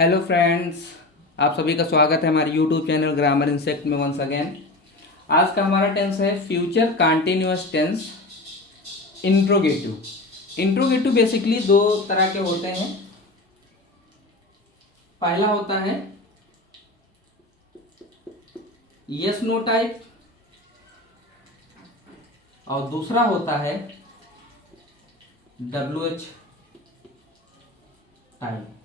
Hello friends, आप सभी का स्वागत है हमारे यूट्यूब चैनल ग्रामर इंसेक्ट में वंस अगेन। आज का हमारा टेंस है future continuous tense interrogative. Interrogative basically दो तरह के होते हैं। पहला होता है यस नो टाइप और दूसरा होता है WH टाइप।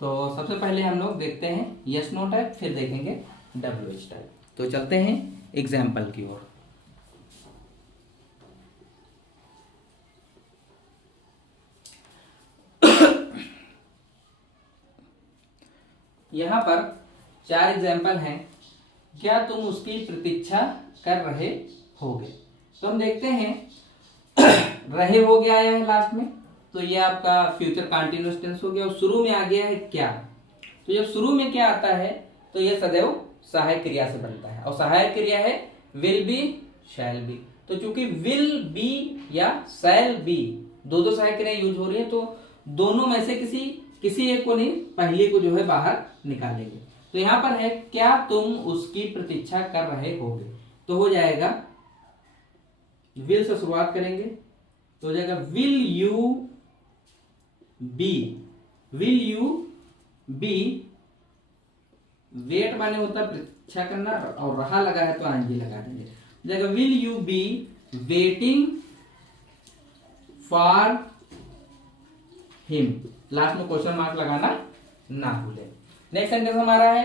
तो सबसे पहले हम लोग देखते हैं यस नो टाइप, फिर देखेंगे WH टाइप। तो चलते हैं एग्जाम्पल की ओर। यहां पर 4 एग्जाम्पल हैं। क्या तुम उसकी प्रतीक्षा कर रहे होगे? तो हम देखते हैं रहे हो गया है लास्ट में, तो ये आपका फ्यूचर कंटिन्यूअस टेंस हो गया। और शुरू में आ गया है क्या। तो जब शुरू में क्या आता है तो ये सदैव सहायक क्रिया से बनता है, और सहायक क्रिया है विल बी, शैल बी। तो चूंकि विल बी या शैल बी दो सहायक क्रिया यूज हो रही है, तो दोनों में से किसी एक को नहीं, पहले को जो है बाहर निकालेंगे। तो यहां पर है क्या तुम उसकी प्रतीक्षा कर रहे होगे, तो हो जाएगा विल से शुरुआत करेंगे तो हो जाएगा will you be. Will you be wait माने होता है प्रतीक्षा करना, और रहा लगा है तो आंजी लगा देंगे। हो जाएगा will you be waiting for him. Last में क्वेश्चन मार्क लगाना ना भूले। नेक्स्ट सेंटेंस हमारा है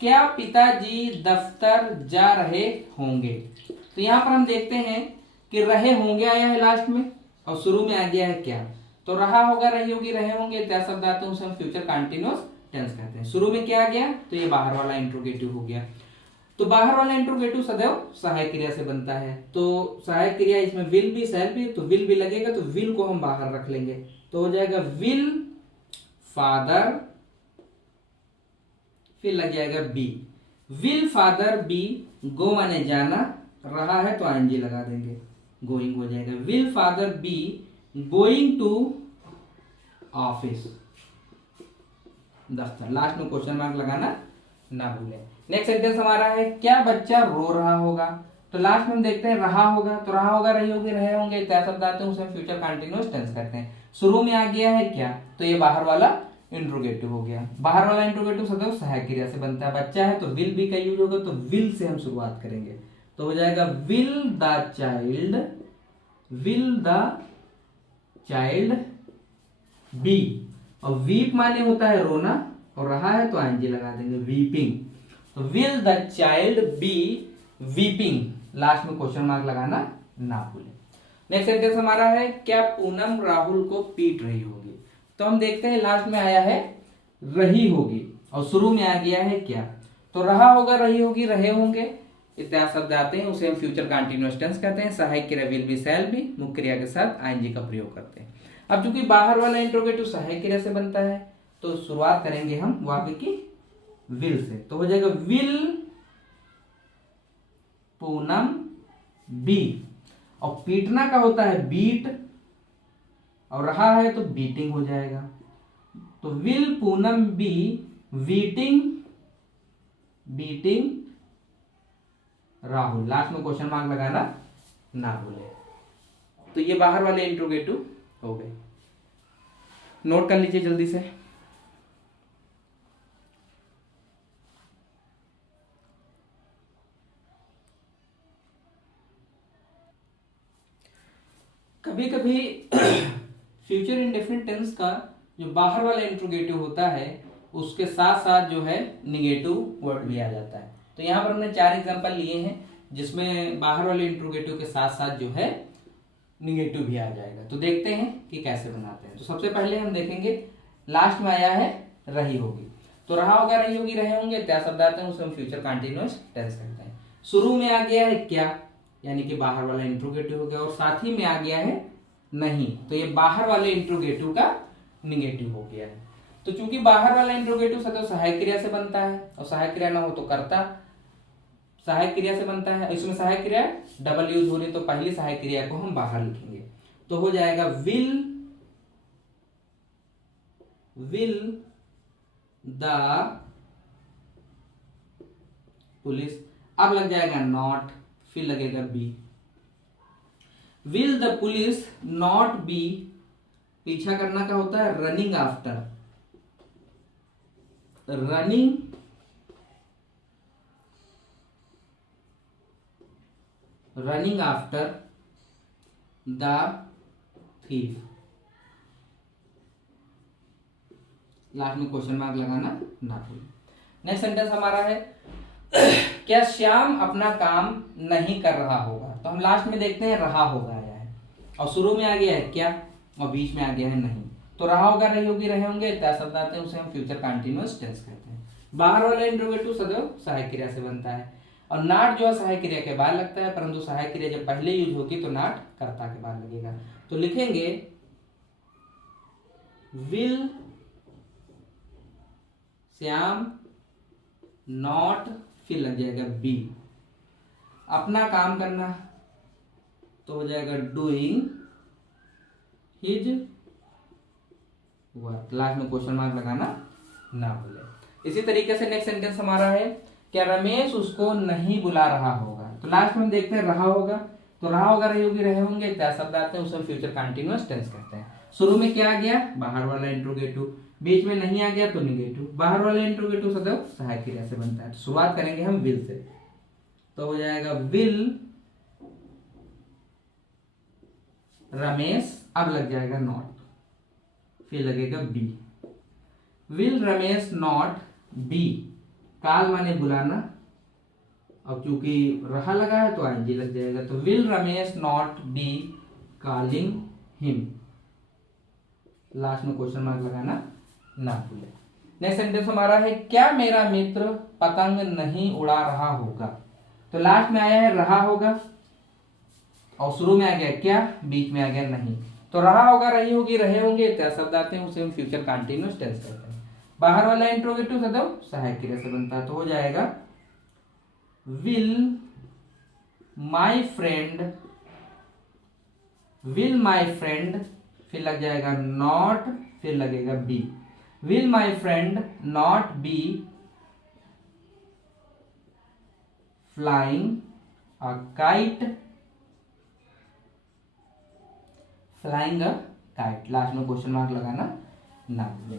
क्या पिताजी दफ्तर जा रहे होंगे। तो यहां पर हम देखते हैं कि रहे होंगे आया है लास्ट में, और शुरू में आ गया है क्या। तो रहा होगा, रही होगी, रहे होंगे, त्या शब्द आते हैं उसे हम फ्यूचर कंटिन्यूअस टेंस कहते हैं। शुरू में क्या आ गया तो ये बाहर वाला इंट्रोगेटिव हो गया। तो बाहर वाला इंट्रोगेटिव सदैव सहायक क्रिया से बनता है। तो सहायक क्रिया इसमें विल भी, शैल भी, तो विल भी लगेगा, तो विल को हम बाहर रख लेंगे। तो हो जाएगा विल फादर, फिर लग जाएगा B. Will father be go माने जाना, रहा है तो आईएनजी लगा देंगे, गोइंग हो जाएगा। Will father be going to office, दफ्तर। लास्ट में क्वेश्चन मार्क लगाना ना भूलें। नेक्स्ट सेंटेंस हमारा है क्या बच्चा रो रहा होगा। तो लास्ट में हम देखते हैं रहा होगा, तो रहा होगा, रही होगी, रहे होंगे, त्या शब्द आते हैं उसे हम फ्यूचर कंटिन्यूअस टेंस करते हैं। शुरू में आ गया है क्या, तो ये बाहर वाला इंट्रोगेटिव हो गया। बाहर वाला इंट्रोगेटिव सदैव सहायक क्रिया से बनता है। बच्चा है तो विल बी का यूज होगा, तो विल से हम शुरुआत करेंगे। तो हो जाएगा will the child, will the child B. और वीप माने होता है रोना, और रहा है तो आईएनजी लगा देंगे, वीपिंग। तो will the child B weeping. Last में क्वेश्चन मार्क लगाना ना भूलें। नेक्स्ट सेंटेंस हमारा है क्या पूनम राहुल को पीट रही होगी। तो हम देखते हैं लास्ट में आया है रही होगी, और शुरू में आ गया है क्या। तो रहा होगा, रही होगी, रहे होंगे, इत्यादि शब्द आते हैं उसे हम फ्यूचर कंटिन्यूअस टेंस कहते हैं। सहायक क्रिया विल बी, शैल बी, मुख्य क्रिया के साथ आईएनजी का प्रयोग करते हैं। अब चूंकि बाहर वाला इंट्रोगेटिव सहायक क्रिया से बनता है, तो शुरुआत करेंगे हम वाक्य की विल से। तो हो जाएगा विल पूनम बी, और पीटना का होता है बीट, और रहा है तो बीटिंग हो जाएगा। तो will Poonam be beating, beating Rahul. Last में क्वेश्चन मार्क लगाना ना भूले। तो ये बाहर वाले इंट्रोगेटिव हो गए। नोट कर लीजिए जल्दी से। कभी कभी फ्यूचर इंडेफिनिट टेंस का जो बाहर वाला इंट्रोगेटिव होता है उसके साथ साथ जो है निगेटिव वर्ड भी आ जाता है। तो यहां पर हमने 4 एग्जांपल लिए हैं जिसमें बाहर वाले इंट्रोगेटिव के साथ साथ जो है निगेटिव भी आ जाएगा। तो देखते हैं कि कैसे बनाते हैं। तो सबसे पहले हम देखेंगे लास्ट में आया है रही होगी। तो रहा होगा, रही होगी, रहे होंगे, त्या शब्द आते हैं उसे हम फ्यूचर कंटिन्यूअस टेंस करते हैं। शुरू में आ गया है क्या, यानी कि बाहर वाला इंट्रोगेटिव हो गया, और साथ ही में आ गया है नहीं, तो ये बाहर वाले इंट्रोगेटिव का निगेटिव हो गया है। तो चूंकि बाहर वाला इंट्रोगेटिव सदैव सहायक क्रिया से बनता है, और सहायक क्रिया ना हो तो कर्ता सहायक क्रिया से बनता है। इसमें सहायक क्रिया डबल यूज हो रही, तो पहली सहायक क्रिया को हम बाहर लिखेंगे। तो हो जाएगा विल, विल द पुलिस, अब लग जाएगा नॉट, फिर लगेगा be. Will the police not be, पीछा करना क्या होता है, running after, running after the thief. Last में क्वेश्चन मार्क लगाना ना भूलें। नेक्स्ट सेंटेंस हमारा है क्या श्याम अपना काम नहीं कर रहा होगा। तो हम लास्ट में देखते हैं रहा होगा आया है, और शुरू में आ गया है क्या, और बीच में आ गया है नहीं। तो रहा होगा, रही होगी, रहे होंगे इत्यादि शब्द आते हैं, उसे हम फ्यूचर कंटीन्यूअस टेंस कहते हैं। बाहर वाला इंट्रोगेटिव सदैव सहायक क्रिया से बनता है, और नाट जो है सहायक क्रिया के बाद लगता है, परंतु सहायक क्रिया जब पहले यूज होगी तो नाट कर्ता के बाद लगेगा। तो लिखेंगे विल श्याम नॉट, फिर लग जाएगा बी, अपना काम करना तो हो जाएगा डूइंग हिज वर्क। लास्ट में क्वेश्चन मार्क लगाना ना भूले। इसी तरीके से नेक्स्ट सेंटेंस हमारा है क्या रमेश उसको नहीं बुला रहा होगा। तो लास्ट में देखते हैं रहा होगा, तो रहा होगा, रही होगी, रहे होंगे इत्यादि शब्द आते हैं, उसे फ्यूचर कंटीन्यूअस टेंस कहते हैं। शुरू में क्या आ गया, बाहर वाला इंट्रोगेटिव, बीच में नहीं आ गया तो निगेटिव। बाहर वाला इंट्रोगेटिव सदैव सहायक क्रिया से बनता है। तो शुरुआत करेंगे हम विल से, तो हो जाएगा विल रमेश, अब लग जाएगा नॉट, फिर लगेगा be. Will Ramesh not be, call माने बुलाना, अब चूंकि रहा लगा है तो आईएनजी लग जाएगा। तो will Ramesh not be calling him. Last में क्वेश्चन मार्क लगाना ना भूले। नेक्स्ट सेंटेंस हमारा है क्या मेरा मित्र पतंग नहीं उड़ा रहा होगा। तो लास्ट में आया है रहा होगा, और शुरू में आ गया क्या, बीच में आ गया नहीं। तो रहा होगा, रही होगी, रहे होंगे इत्यादि शब्द आते हैं, उसे हम फ्यूचर कंटीन्यूअस टेंस कहते हैं। बाहर वाला इंट्रोगेटिव सदैव सहायक क्रिया से बनता है। तो हो जाएगा विल माई फ्रेंड, फिर लग जाएगा नॉट, फिर लगेगा be. Will my friend not be flying a kite, flying a kite. Last में क्वेश्चन मार्क लगाना ना भूलें।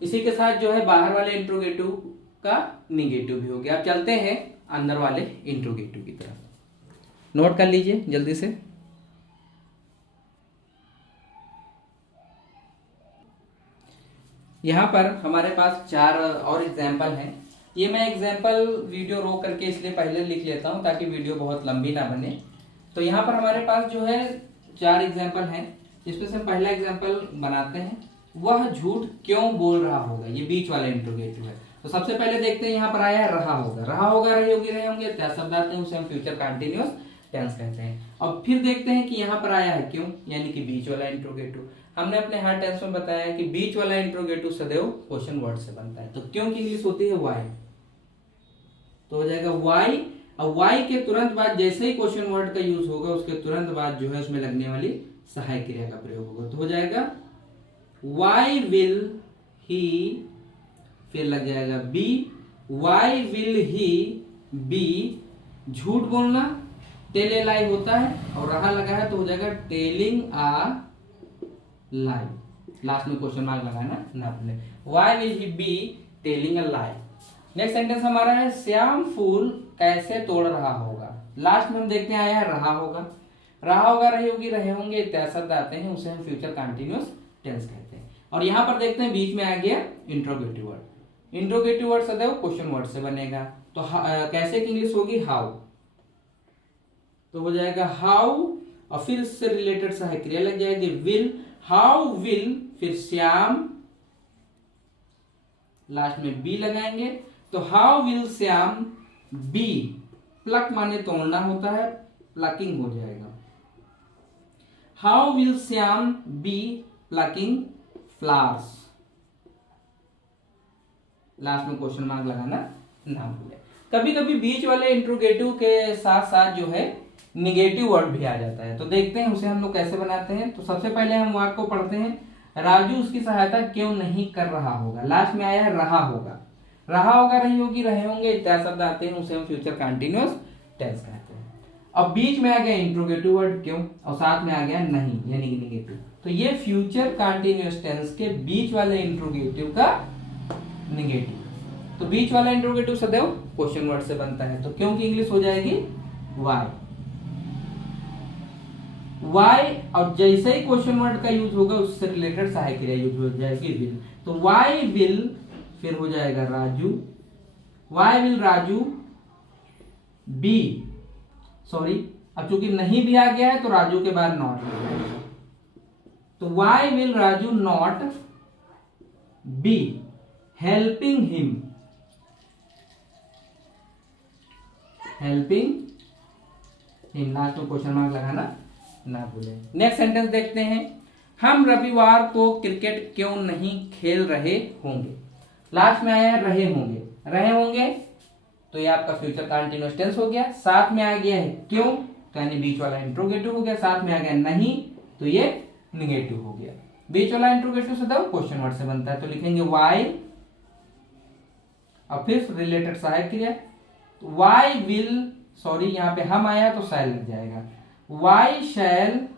इसी के साथ जो है बाहर वाले इंट्रोगेटिव का निगेटिव भी हो गया। अब चलते हैं अंदर वाले इंट्रोगेटिव की तरफ, नोट कर लीजिए जल्दी से। यहाँ पर हमारे पास 4 और एग्जाम्पल हैं। ये मैं एग्जाम्पल वीडियो रोक करके इसलिए पहले लिख लेता हूँ ताकि वीडियो बहुत लंबी ना बने। तो यहाँ पर हमारे पास जो है 4 एग्जाम्पल हैं, जिसमें से पहला एग्जाम्पल बनाते हैं, वह झूठ क्यों बोल रहा होगा। ये बीच वाला इंट्रोगेटिव है। तो सबसे पहले देखते हैं, यहाँ पर आया है रहा होगा, रहा होगा, रही होगी, रहे होंगे इत्यादि शब्द आते हैं, उसे हम फ्यूचर कंटीन्यूअस टेंस कहते हैं। और फिर देखते हैं कि यहाँ पर आया है क्यों, यानी कि बीच वाला इंट्रोगेटिव। हमने अपने हर टेंस में बताया कि बीच वाला इंट्रोगेटिव सदैव क्वेश्चन वर्ड से बनता है। तो क्यों की इंग्लिश होती है वाई, तो हो जाएगा वाई। और वाई के तुरंत बाद जैसे ही क्वेश्चन वर्ड का यूज होगा, उसके तुरंत बाद जो है उसमें लगने वाली सहायक क्रिया का प्रयोग होगा। तो हो जाएगा वाई विल ही, फिर लग जाएगा be, why will he be, झूठ बोलना टेल ए लाई होता है, और रहा लगा है तो हो जाएगा टेलिंग आ लाई। लास्ट में क्वेश्चन मार्क लगाना ना भूलें। Why will he be telling a lie. Next sentence हमारा है श्याम फूल कैसे तोड़ रहा होगा। लास्ट में हम देखते हैं आया है रहा होगा, रहा होगा, रही होगी, रहे होंगे इत्यादि शब्द आते हैं, उसे हम फ्यूचर कंटीन्यूअस टेंस कहते हैं। और यहाँ पर देखते हैं बीच में आ गया इंट्रोगेटिव वर्ड। इंट्रोगेटिव वर्ड सदैव क्वेश्चन वर्ड से बनेगा। तो कैसे की इंग्लिश होगी हाउ, तो हो जाएगा हाउ, और फिर इससे रिलेटेड सहायक क्रिया लग जाएगी विल, हाउ विल, फिर श्याम, लास्ट में बी लगाएंगे। तो how will Shyam be, pluck माने तोड़ना होता है, प्लकिंग हो जाएगा। How will Shyam be plucking flowers. Last में क्वेश्चन मार्क लगाना ना भूलें। कभी कभी बीच वाले इंट्रोगेटिव के साथ साथ जो है निगेटिव वर्ड भी आ जाता है। तो देखते हैं उसे हम लोग कैसे बनाते हैं। तो सबसे पहले हम वाक्य को पढ़ते हैं, राजू उसकी सहायता क्यों नहीं कर रहा होगा। लास्ट में आया है रहा होगा, रहा होगा, रही होगी, रहे होंगे इत्यादि शब्द आते हैं, उसे हम फ्यूचर कंटिन्यूअस टेंस कहते हैं। अब बीच में आ गया इंट्रोगेटिव वर्ड क्यों, और साथ में आ गया नहीं यानी कि निगेटिव। तो ये फ्यूचर कंटिन्यूअस टेंस के बीच वाले इंट्रोगेटिव का निगेटिव। तो बीच वाला इंट्रोगेटिव सदैव क्वेश्चन वर्ड से बनता है, तो क्यों की इंग्लिश हो जाएगी वाई। वाई, और जैसे ही क्वेश्चन वर्ड का यूज होगा उससे रिलेटेड सहायक क्रिया यूज हो जाएगी विल। तो वाई विल फिर हो जाएगा Raju, why will Raju be, sorry अब चूंकि नहीं भी आ गया है तो राजू के बाद नॉट लग जाएगा। तो why will Raju not be helping him, helping him, last में क्वेश्चन मार्क लगाना ना भूलें। नेक्स्ट सेंटेंस देखते हैं, हम रविवार को क्रिकेट क्यों नहीं खेल रहे होंगे। लास्ट में आया है रहे होंगे, रहे होंगे तो ये आपका फ्यूचर कंटीन्यूअस टेंस हो गया। साथ में आ गया है क्यों, तो यानी बीच वाला इंट्रोगेटिव हो गया। साथ में आ गया नहीं तो ये निगेटिव हो गया। बीच वाला इंट्रोगेटिव सदैव क्वेश्चन वर्ड से बनता है, तो लिखेंगे वाई और फिर रिलेटेड सहायक क्रिया। वाई विल, सॉरी यहां पे हम आया तो शैल लग जाएगा, वाई शैल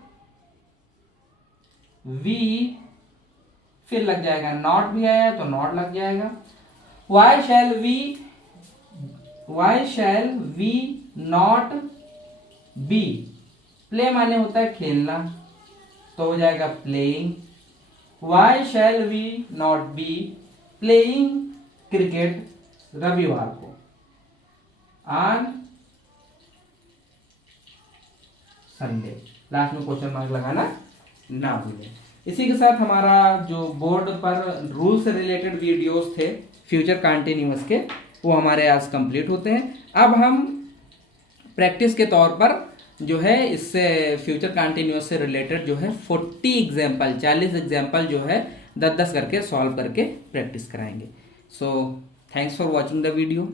वी, फिर लग जाएगा नॉट भी आया तो नॉट लग जाएगा। Why shall we not be, play माने होता है खेलना तो हो जाएगा playing. Why shall we not be playing cricket रविवार को, ऑन संडे। लास्ट में क्वेश्चन मार्क लगाना ना भूलें। इसी के साथ हमारा जो बोर्ड पर रूल से रिलेटेड वीडियोस थे फ्यूचर कंटिन्यूअस के, वो हमारे आज कंप्लीट होते हैं। अब हम प्रैक्टिस के तौर पर जो है इससे फ्यूचर कंटिन्यूअस से रिलेटेड जो है 40 एग्जाम्पल जो है 10-10 करके सॉल्व करके प्रैक्टिस कराएंगे। So thanks for watching the video.